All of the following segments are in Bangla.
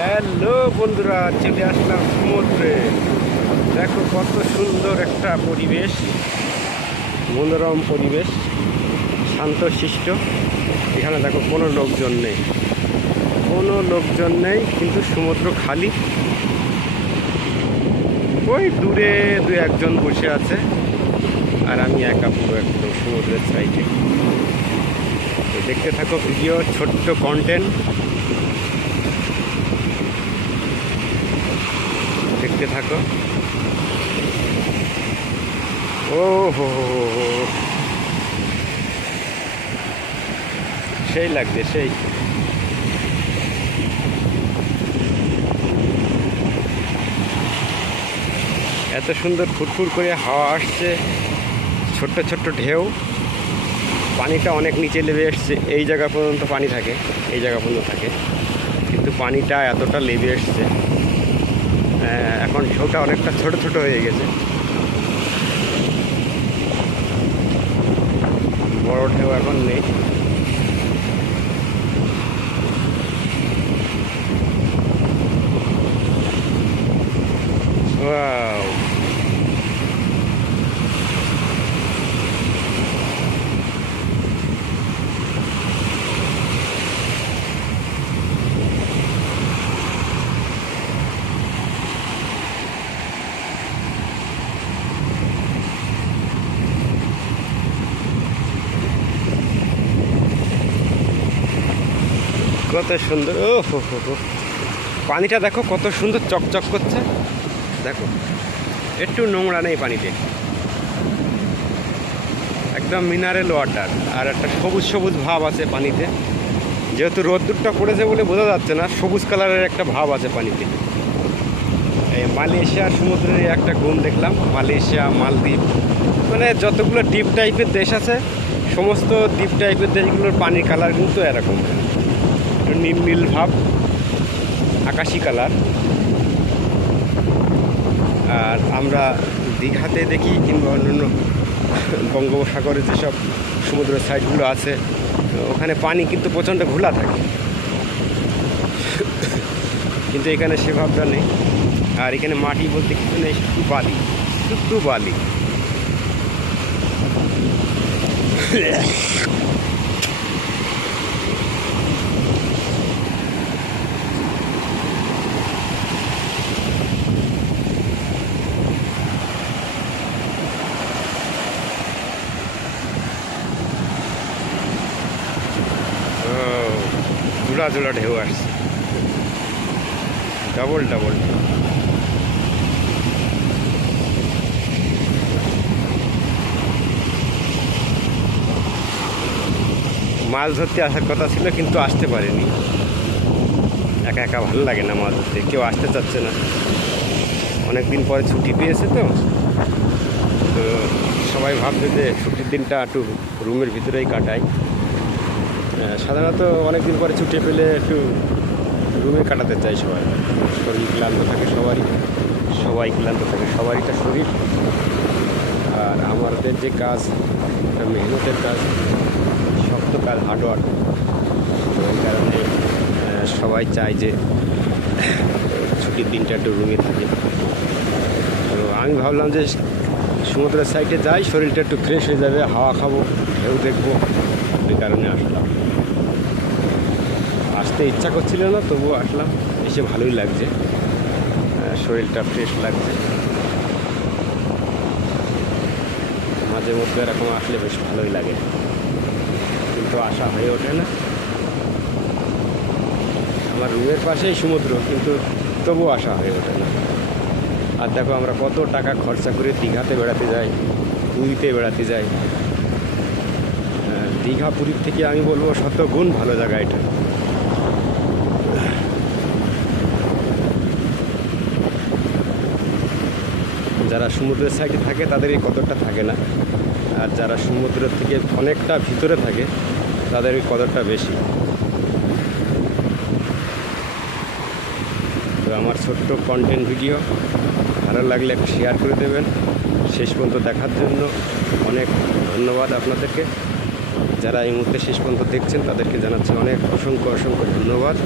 হ্যালো বন্ধুরা, চলে আসলাম সমুদ্রে। দেখো কত সুন্দর একটা পরিবেশ, মনোরম পরিবেশ, শান্তশিষ্ট। এখানে দেখো কোনো লোকজন নেই। কোনো লোকজন নেই, কিন্তু সমুদ্র খালি। ওই দূরে দু একজন বসে আছে, আর আমি একা পুরো একদম সমুদ্রের সাইডে দেখতে থাকো ভিডিও, ছোট্ট কন্টেন্ট দেখতে থাকো। ও হো। সেই লাগবে, সেই। এত সুন্দর ফুরফুর করে হাওয়া আসছে, ছোট্ট ছোট্ট ঢেউ। পানিটা অনেক নিচে নেমে এসছে, এই জায়গা পর্যন্ত পানি থাকে, এই জায়গা পর্যন্ত থাকে। কিন্তু পানিটা এতটা লেবে এসছে। এখন ঢেউটা অনেকটা ছোট ছোট হয়ে গেছে বড় ঢেউ এখন নেই Wow. কত সুন্দর ও হো হো হো পানিটা দেখো কত সুন্দর চকচক করছে। দেখো, একটু নোংরা নেই পানিতে। একদম মিনারেল ওয়াটার, আর একটা সবুজ সবুজ ভাব আছে পানিতে। যেহেতু রোদ্দুরটা পড়েছে বলে বোঝা যাচ্ছে না, সবুজ কালারের একটা ভাব আছে পানিতে। এই মালয়েশিয়ার সমুদ্রের একটা গুণ দেখলাম, মালয়েশিয়া, মালদ্বীপ। মানে যতগুলো ডিপ টাইপের দেশ আছে, সমস্ত ডিপ টাইপের দেশগুলোর পানির কালার কিন্তু এরকম। একটু নীল নীল ভাব, আকাশি কালার। আর আমরা দীঘাতে দেখি কিংবা অন্যান্য বঙ্গোপসাগরে যেসব সমুদ্রের সাইডগুলো আছে ওখানে পানি কিন্তু প্রচণ্ড ঘোলা থাকে। কিন্তু এখানে সে ভাবটা নেই। আর এখানে মাটি বলতে কিছু নেই শুধু বালি শুধু বালি। জোড়া ঢেউ আসছে। ডাবল ডাবল মাছ ধরতে আসার কথা ছিল কিন্তু আসতে পারেনি। একা একা ভালো লাগে না মাছ ধরতে। কেউ আসতে চাচ্ছে না। অনেক দিন পরে ছুটি পেয়েছে তো। তো সবাই ভাবছে যে ছুটির দিনটা একটু রুমের ভিতরেই আহ, সাধারণত অনেক দিন পরে ছুটি পেলে একটু রুমে কাটাতে চাই সবাই। শরীর ক্লান্ত থাকে সবারই, সবাই ক্লান্ত থাকে, সবারইটা শরীর। আর আমাদের যে কাজ মেহনতের কাজ, শক্ত কাজ হার্ডওয়ার্ক তো এই কারণে সবাই চায় যে ছুটির দিনটা একটু রুমে থাকে। তো আমি ভাবলাম যে সমুদ্রের সাইডে যাই, শরীরটা একটু ফ্রেশ হয়ে যাবে, হাওয়া খাব, ঢেউ দেখব, এই কারণে আসলাম। আসতে ইচ্ছা করছিল না, তবুও আসলাম। এসে ভালোই লাগছে। শরীরটা ফ্রেশ লাগছে। মাঝে মধ্যে এরকম আসলে বেশ ভালোই লাগে। কিন্তু আসা হয়ে ওঠে না। আমার রুমের পাশেই সমুদ্র, কিন্তু তবুও আসা হয়ে ওঠে না। আর দেখো, আমরা কত টাকা খরচা করে দীঘাতে বেড়াতে যাই, পুরীতে বেড়াতে যাই। দীঘা, পুরীর থেকে আমি বলব শত গুণ ভালো জায়গা এটা। যারা সমুদ্রের সাইডে থাকে, তাদের এই কদরটা থাকে না। আর যারা সমুদ্রের থেকে অনেকটা ভিতরে থাকে, তাদের এই কদরটা বেশি। তো আমার ছোট্ট কন্টেন্ট ভিডিও ভালো লাগলে একটু শেয়ার করে দেবেন। শেষ পর্যন্ত দেখার জন্য অনেক ধন্যবাদ আপনাদেরকে। যারা এই মুহূর্তে শেষ পর্যন্ত দেখছেন, তাদেরকে জানাচ্ছি অনেক অসংখ্য অসংখ্য ধন্যবাদ।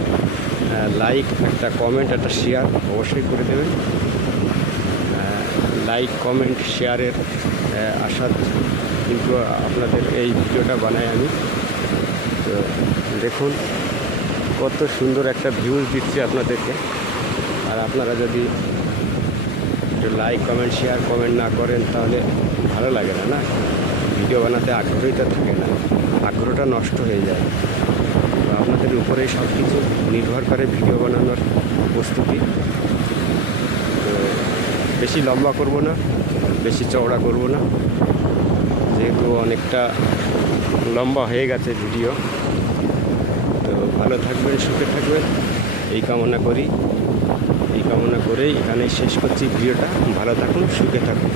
লাইক একটা কমেন্ট একটা শেয়ার অবশ্যই করে দেবেন। লাইক কমেন্ট শেয়ারের আশা কিন্তু আপনাদের এই ভিডিওটা বানাই আমি। তো দেখুন, কত সুন্দর একটা ভিউজ দিচ্ছে আপনাদেরকে। আর আপনারা যদি একটু লাইক কমেন্ট শেয়ার কমেন্ট না করেন, তাহলে ভালো লাগে না না? ভিডিও বানাতে আগ্রহীটা থাকে না। আগ্রহটা নষ্ট হয়ে যায়। তো আপনাদের উপরেই সব কিছু নির্ভর করে ভিডিও বানানোর প্রস্তুতি। বেশি লম্বা করব না, বেশি চওড়া করব না। যেহেতু অনেকটা লম্বা হয়ে গেছে ভিডিও তো ভালো থাকবেন, সুখে থাকবেন। এই কামনা করি। এই কামনা করেই এখানে শেষ করছি ভিডিওটা ভালো থাকুন, সুখে থাকুন।